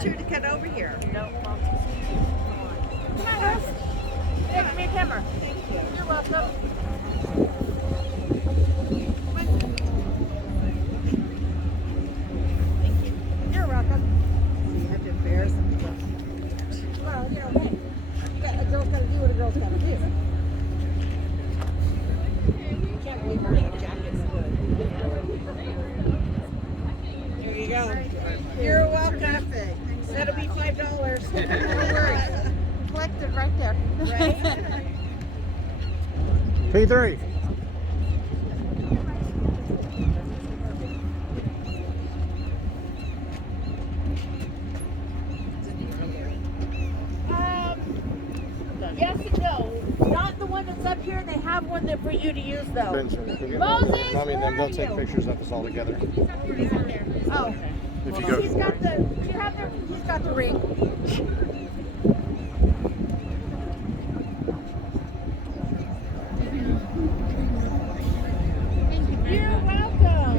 two to cut over here. No, Mom. Come on, guys. Yeah, give me a camera. Thank you. You're welcome. Thank you. You're welcome. You have to embarrass them. Well, you know, hey, a girl's got to do what a girl's got to do. You can't believe her jacket's good. There you go. You're welcome. That'll be $5. Don't worry. Collected right there. Right? P3. Yes and no. Not the one that's up here. They have one there for you to use, though. Benson. Moses, I mean, then where they'll are take you? pictures of us all together. Oh. If you go. He's got the. Do you have the? He's got the ring. You're welcome.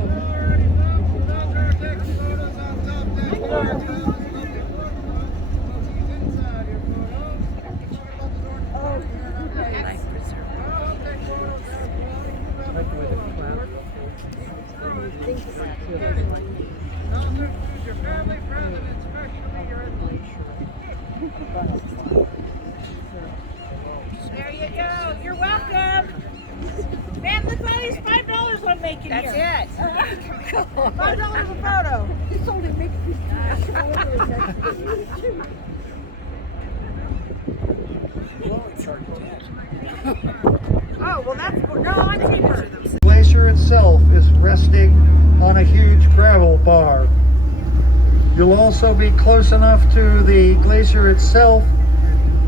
There you go. You're welcome. Man, look at all these $5 I'm making That's here. it. $5 a photo. This only makes me Oh, well that's good. No, I'm cheaper. The glacier itself is resting on a huge gravel bar. You'll also be close enough to the glacier itself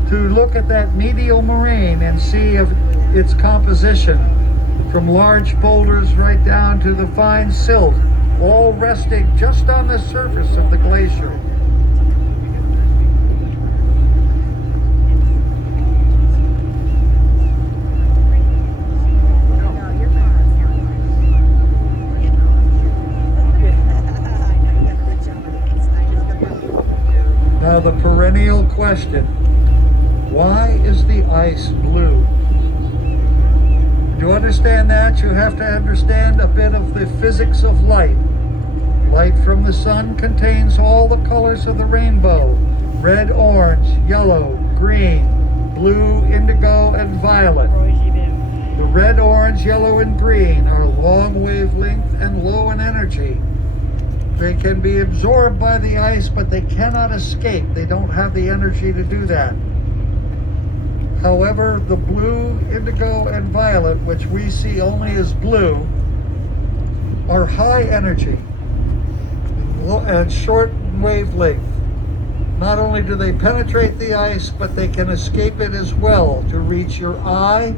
to look at that medial moraine and see if its composition, from large boulders right down to the fine silt, all resting just on the surface of the glacier. Now the perennial question, why is the ice blue? To understand that, you have to understand a bit of the physics of light. Light from the sun contains all the colors of the rainbow: red, orange, yellow, green, blue, indigo, and violet. The red, orange, yellow, and green are long wavelength and low in energy. They can be absorbed by the ice, but they cannot escape. They don't have the energy to do that. However, the blue, indigo, and violet, which we see only as blue, are high energy and short wavelength. Not only do they penetrate the ice, but they can escape it as well to reach your eye,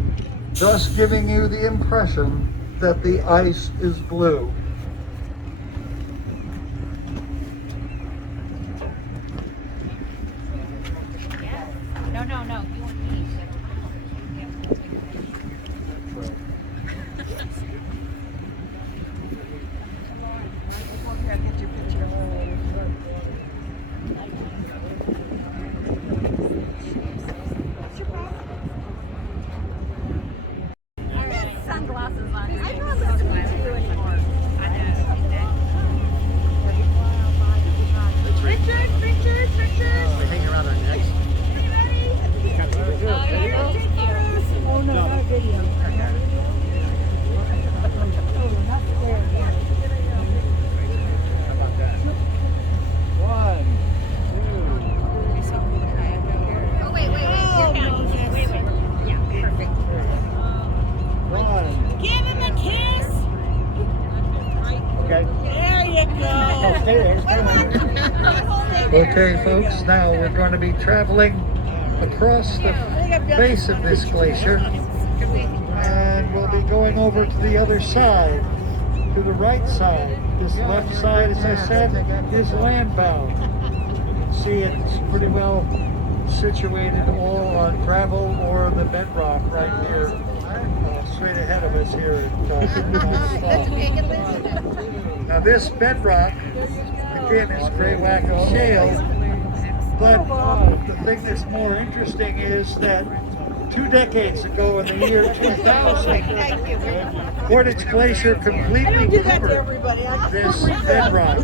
thus giving you the impression that the ice is blue. No. You want me. Sunglasses on. I'm not listening to you anymore. I know. Richard. They hang around our necks. Oh no, not video. How about that? 1, 2. Oh, wait. Wait. Yeah, perfect. 1. Give him a kiss. Okay. There you go. Okay, folks, now we're going to be traveling across the base of this glacier, and we'll be going over to the other side, to the right side. This left side, as I said, is landbound. You can see it's pretty well situated all on gravel or the bedrock right here, straight ahead of us here at Now this bedrock, again, is gray wacko shale, But the thing that's more interesting is that 2 decades ago in the year 2000, Thank you. Portage Glacier I completely don't do that to covered everybody. I just this want to thin rock.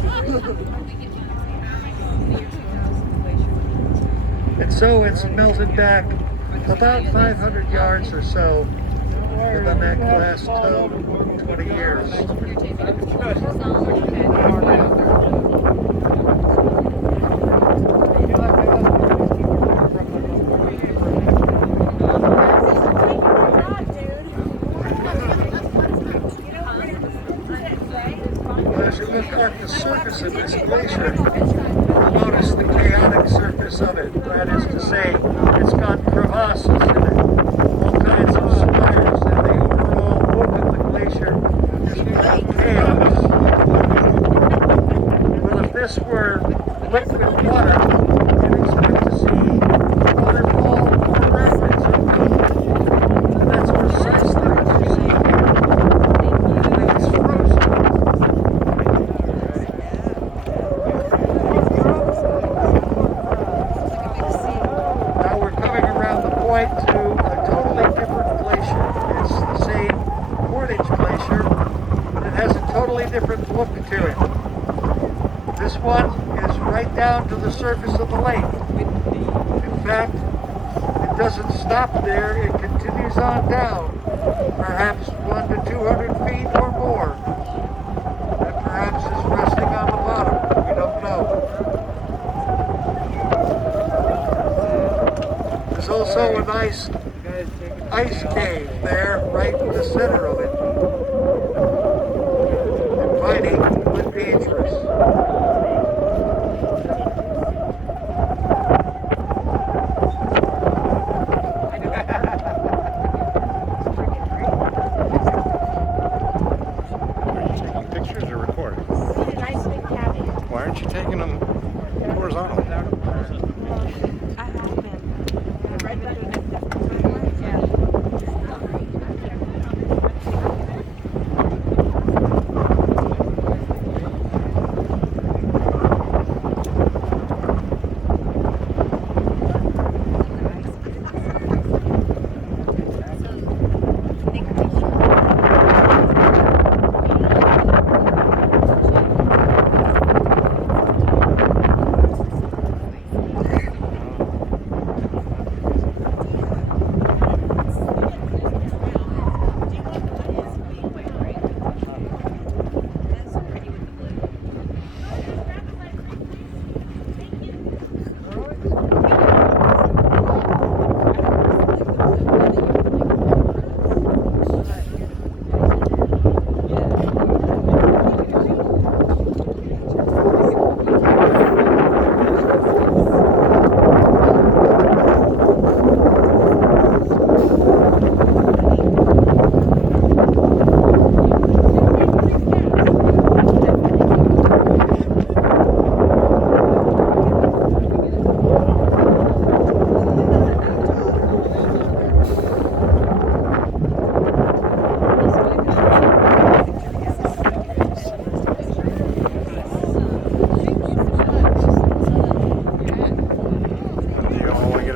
And so it's melted back about 500 yards or so in the last 20 years. As you look at the surface of this glacier, you'll notice the chaotic surface of it. That is to say, it's got crevasses in it, all kinds of spires, and the overall look of the glacier is one of chaos. Well, if this were liquid water, you'd expect to see waterfall or rapids or both. And that's precisely what you see here. Only it's frozen. Now we're coming around the point to a totally different glacier. It's the same Portage Glacier, but it has a totally different look to it. This one is right down to the surface of the lake. In fact, it doesn't stop there, it continues on down, perhaps 100 to 200 feet or more, and perhaps is resting on the bottom. We don't know. There's also a nice ice cave there, right in the center of it. Inviting but dangerous. Pictures or recording? Nice big cabin. Why aren't you taking them horizontal? I have been.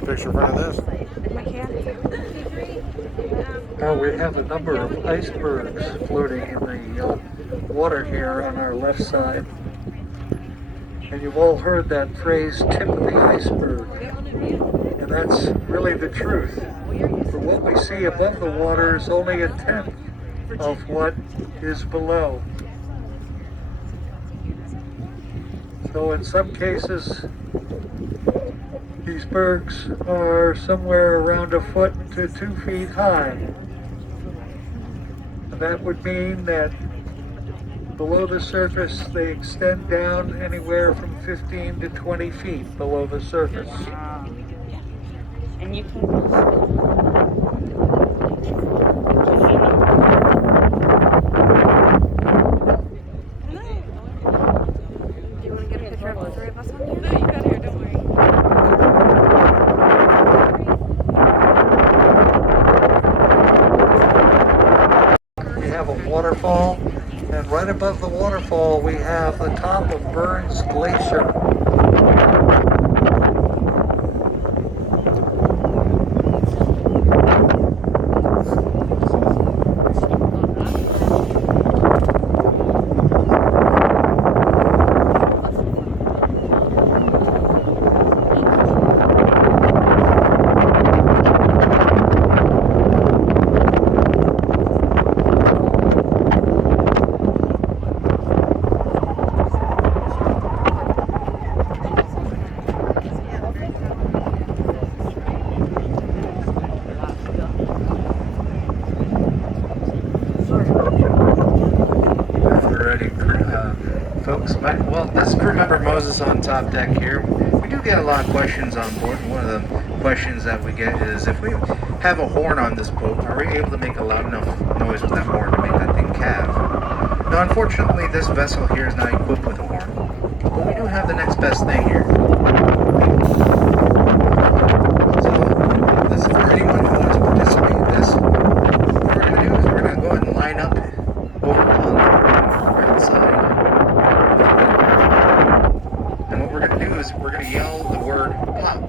Picture in front of this. Now we have a number of icebergs floating in the water here on our left side. And you've all heard that phrase, tip of the iceberg. And that's really the truth. For what we see above the water is only a tenth of what is below. So in some cases, these bergs are somewhere around 1 foot to 2 feet high. And that would mean that below the surface they extend down anywhere from 15 to 20 feet below the surface. And you can waterfall, and right above the waterfall we have the top of Burns Glacier. folks. Well, this is crew member Moses on top deck here. We do get a lot of questions on board. One of the questions that we get is, if we have a horn on this boat, are we able to make a loud enough noise with that horn to make that thing calve? Now, unfortunately, this vessel here is not equipped with a horn, but we do have the next best thing here. So, this is for anyone who wants to participate in this. What we're going to do is we're going to go ahead and line up over on the right side. And what we're going to do is we're going to yell the word pop.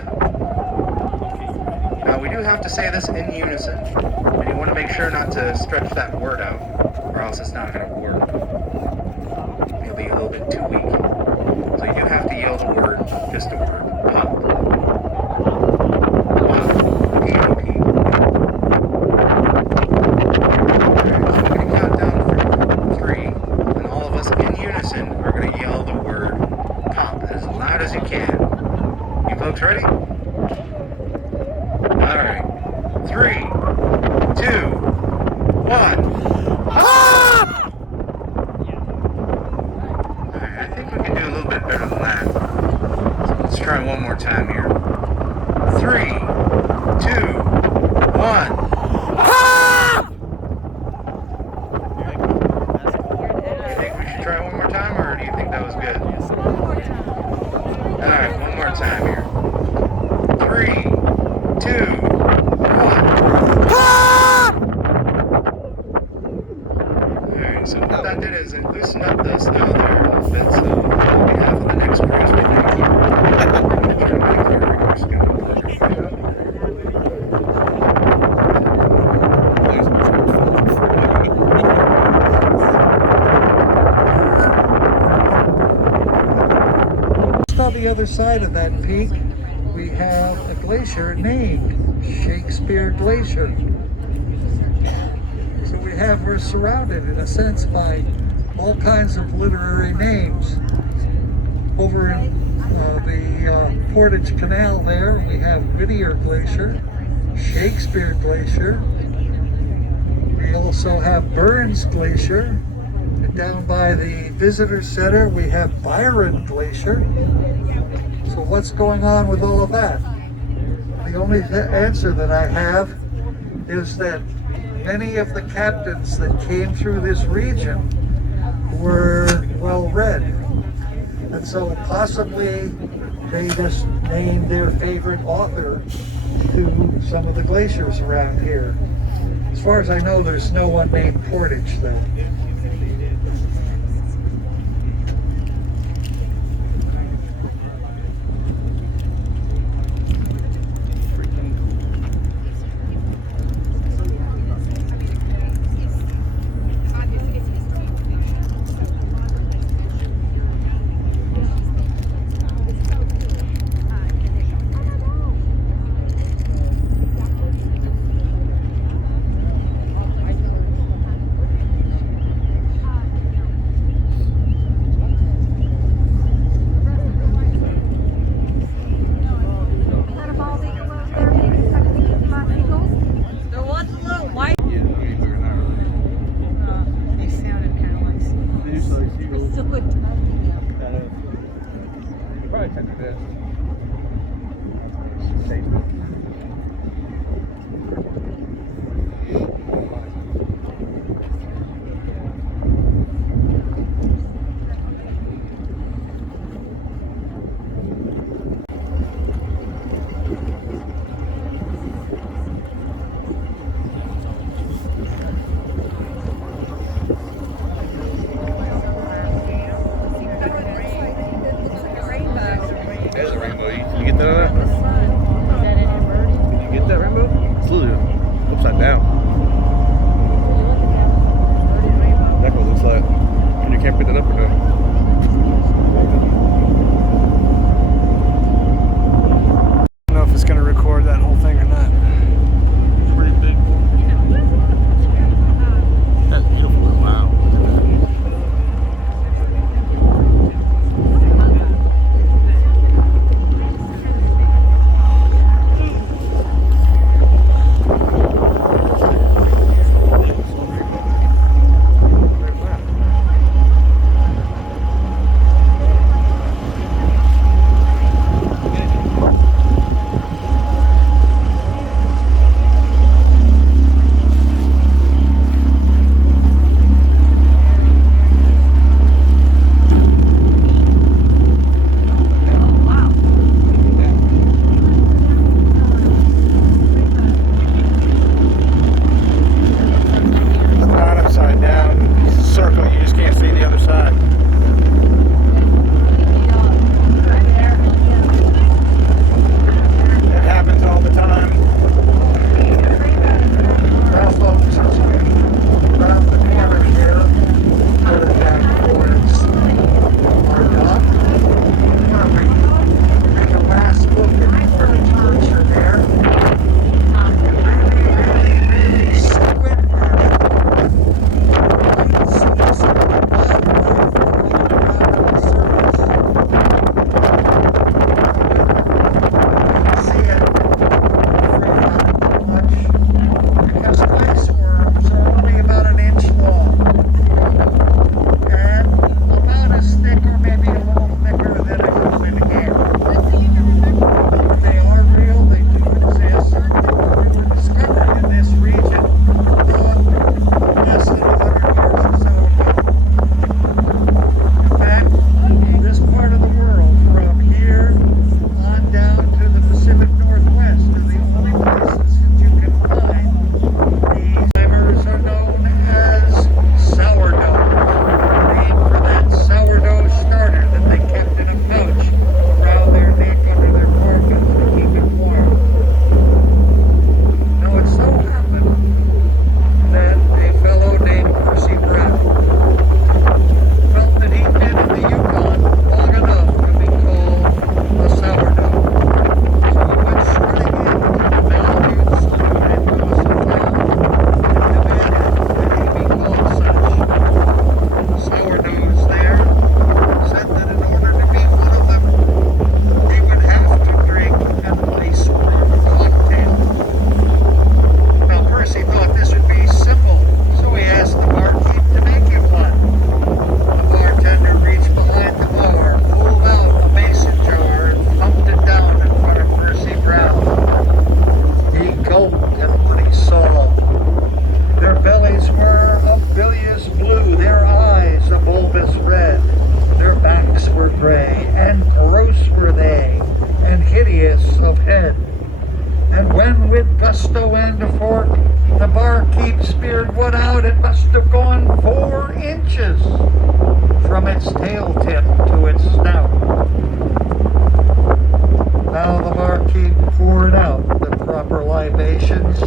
Now, we do have to say this in unison, and you want to make sure not to stretch that word out, or else it's not going to work. It'll be a little bit too weak. So you do have to yell the word, just the word, pop. Pop. P-O-P. Alright, so we're going to count down from 3, and all of us in unison are going to yell the word pop as loud as you can. You folks ready? Alright. 3, 2, 1. Pop! Alright, I think we can do a little bit better than that. So let's try one more time here. 3, 2, 1. Pop! You think we should try one more time, or do you think that was good? Alright, one more time here. 3, 2, 1. Pop! Alright, so what that did is it loosened up the snow there a little bit, so we'll be having the next cruise, we think. Just on the other side of that peak, we have a glacier named Shakespeare Glacier. So we're surrounded in a sense by all kinds of literary names. Over in the Portage Canal there, we have Whittier Glacier, Shakespeare Glacier. We also have Burns Glacier. And down by the visitor center, we have Byron Glacier. So what's going on with all of that? The only answer that I have is that many of the captains that came through this region were well read. And so possibly they just named their favorite author to some of the glaciers around here. As far as I know, there's no one named Portage though. There's a rainbow. Can you get that on that? Can you get that rainbow? It's literally upside down. That's what it looks like. And you can't pick that up or no? I don't know if it's going to record that whole thing or not. Pretty big. That's beautiful. Wow. Look at that. gusto end to fork. The barkeep speared one out. It must have gone 4 inches from its tail tip to its snout. Now the barkeep poured out the proper libations,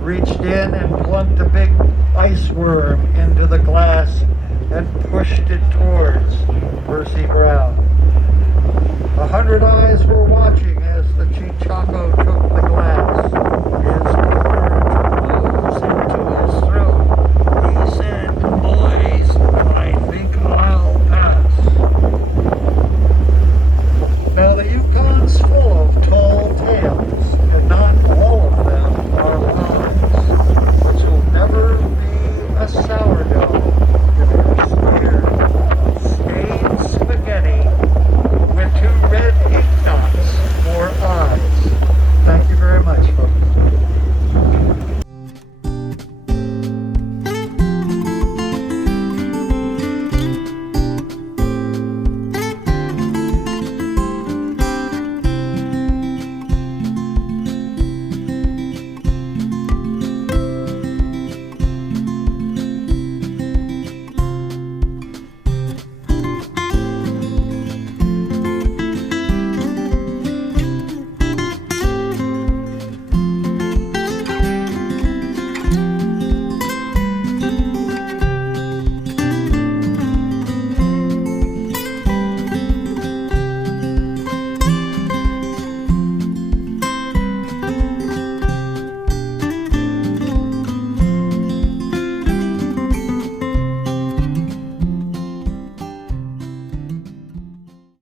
reached in and plunked a big ice worm into the glass and pushed it towards Percy Brown. 100 eyes were watching as the